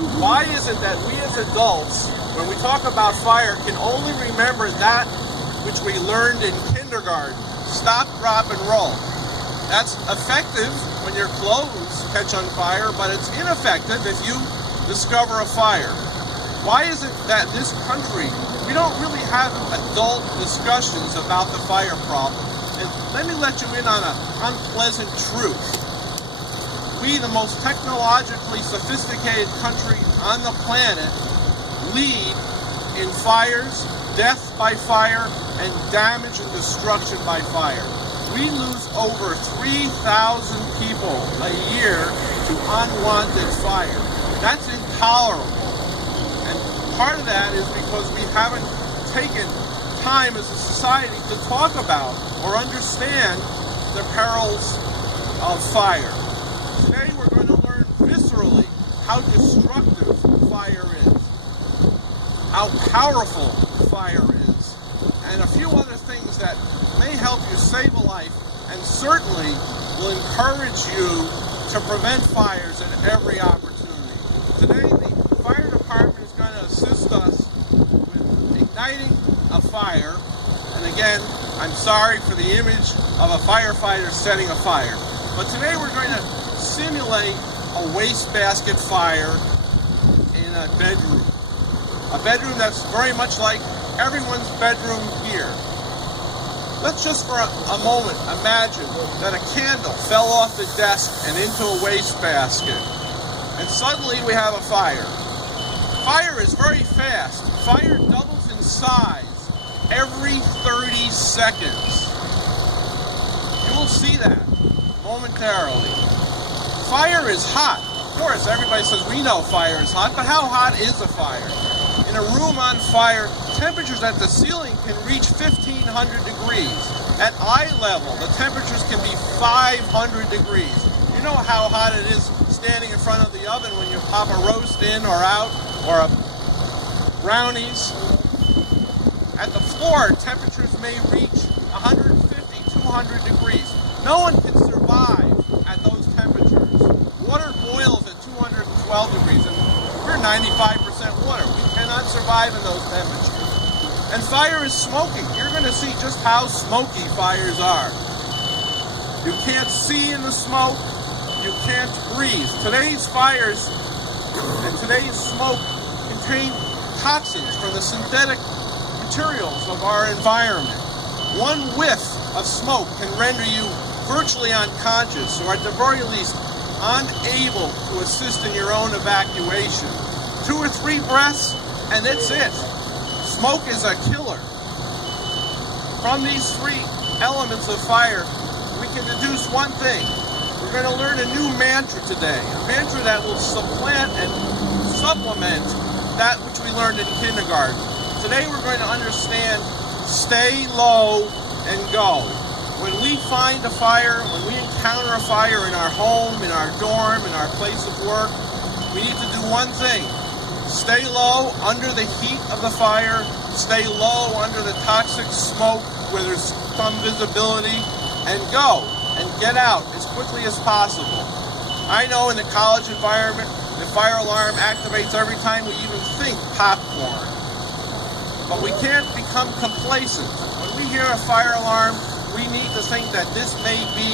Why is it that we as adults, when we talk about fire, can only remember that which we learned in kindergarten? Stop, drop, and roll. That's effective when your clothes catch on fire, but it's ineffective if you discover a fire. Why is it that in this country we don't really have adult discussions about the fire problem? And let me let you in on an unpleasant truth. We, the most technologically sophisticated country on the planet, lead in fires, death by fire, and damage and destruction by fire. We lose over 3,000 people a year to unwanted fire. That's intolerable. And part of that is because we haven't taken time as a society to talk about or understand the perils of fire. Today we're going to learn viscerally how destructive fire is, how powerful fire is, and a few other things that may help you save a life and certainly will encourage you to prevent fires at every opportunity. Today the fire department is going to assist us with igniting a fire, and again, I'm sorry for the image of a firefighter setting a fire, but today we're going to simulate a wastebasket fire in a bedroom. A bedroom that's very much like everyone's bedroom here. Let's just for a moment imagine that a candle fell off the desk and into a wastebasket. And suddenly we have a fire. Fire is very fast. Fire doubles in size every 30 seconds. You will see that momentarily. Fire is hot. Of course, everybody says we know fire is hot, but how hot is a fire? In a room on fire, temperatures at the ceiling can reach 1,500 degrees. At eye level, the temperatures can be 500 degrees. You know how hot it is standing in front of the oven when you pop a roast in or out, or brownies. At the floor, temperatures may reach 150, 200 degrees. No one can survive at those temperatures. Water boils at 212 degrees, and we're 95% water. We cannot survive in those temperatures. And fire is smoky. You're going to see just how smoky fires are. You can't see in the smoke. You can't breathe. Today's fires and today's smoke contain toxins from the synthetic materials of our environment. One whiff of smoke can render you virtually unconscious, or at the very least unable to assist in your own evacuation. 2 or 3 breaths and that's it. Smoke is a killer. From these 3 elements of fire, we can deduce one thing. We're going to learn a new mantra today, a mantra that will supplant and supplement that which we learned in kindergarten. Today we're going to understand stay low and go. When we find a fire, when we encounter a fire in our home, in our dorm, in our place of work, we need to do one thing. Stay low under the heat of the fire, stay low under the toxic smoke where there's some visibility, and go and get out as quickly as possible. I know in the college environment, the fire alarm activates every time we even think popcorn. But we can't become complacent. When we hear a fire alarm, we need to think that this may be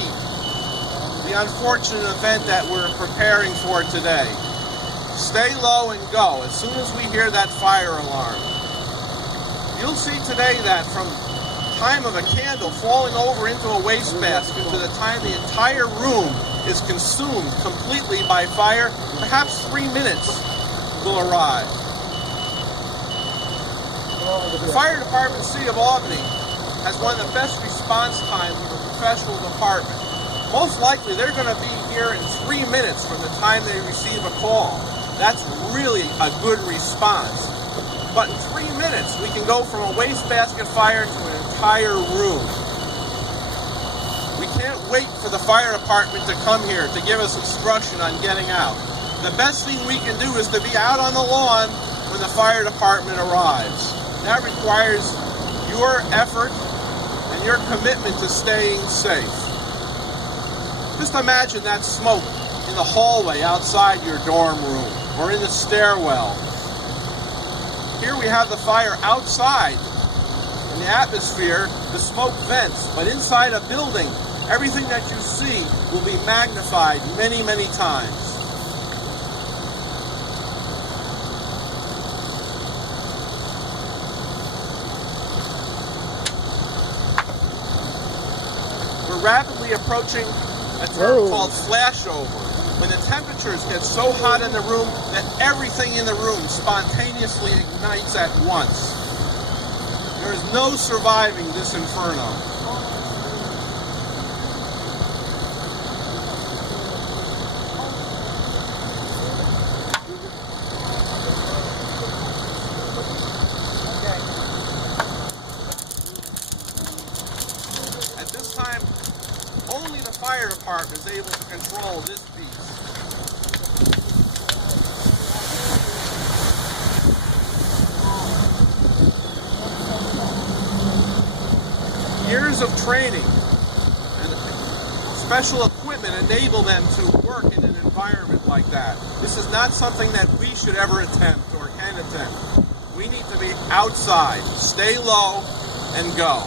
the unfortunate event that we're preparing for today. Stay low and go as soon as we hear that fire alarm. You'll see today that from the time of a candle falling over into a wastebasket to the time the entire room is consumed completely by fire, perhaps 3 minutes will arrive. The Fire Department City of Albany has one of the best response times of a professional department. Most likely they're going to be here in 3 minutes from the time they receive a call. That's really a good response. But in 3 minutes we can go from a wastebasket fire to an entire room. We can't wait for the fire department to come here to give us instruction on getting out. The best thing we can do is to be out on the lawn when the fire department arrives. That requires your effort and your commitment to staying safe. Just imagine that smoke in the hallway outside your dorm room. or in the stairwell. Here we have the fire outside. In the atmosphere, the smoke vents, but inside a building, everything that you see will be magnified many, many times. We're rapidly approaching a term called flashover, when the temperatures get so hot in the room that everything in the room spontaneously ignites at once. There is no surviving this inferno. At this time, only the fire department is able to control this beast. Years of training and special equipment enable them to work in an environment like that. This is not something that we should ever attempt or can attempt. We need to be outside, stay low, and go.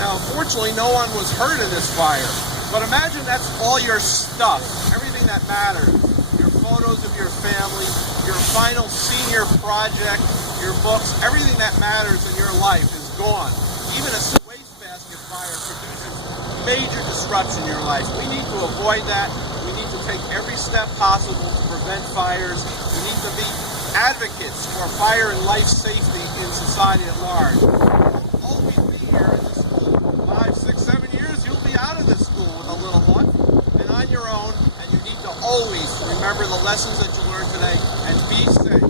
Now, unfortunately, no one was hurt in this fire, but imagine that's all your stuff, everything that matters, your photos of your family, your final senior project, your books, everything that matters in your life is gone. Even a wastebasket fire produces major disruption in your life. We need to avoid that. We need to take every step possible to prevent fires. We need to be advocates for fire and life safety in society at large. Always be here in this school. 5, 6, 7 years, you'll be out of this school with a little luck and on your own, and you need to always remember the lessons that you learned today and be safe.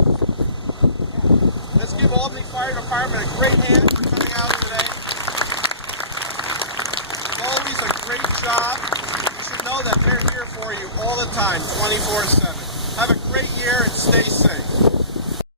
Let's give Albany Fire Department a great hand for coming out today. It's always a great job. You should know that they're here for you all the time, 24/7. Have a great year and stay safe.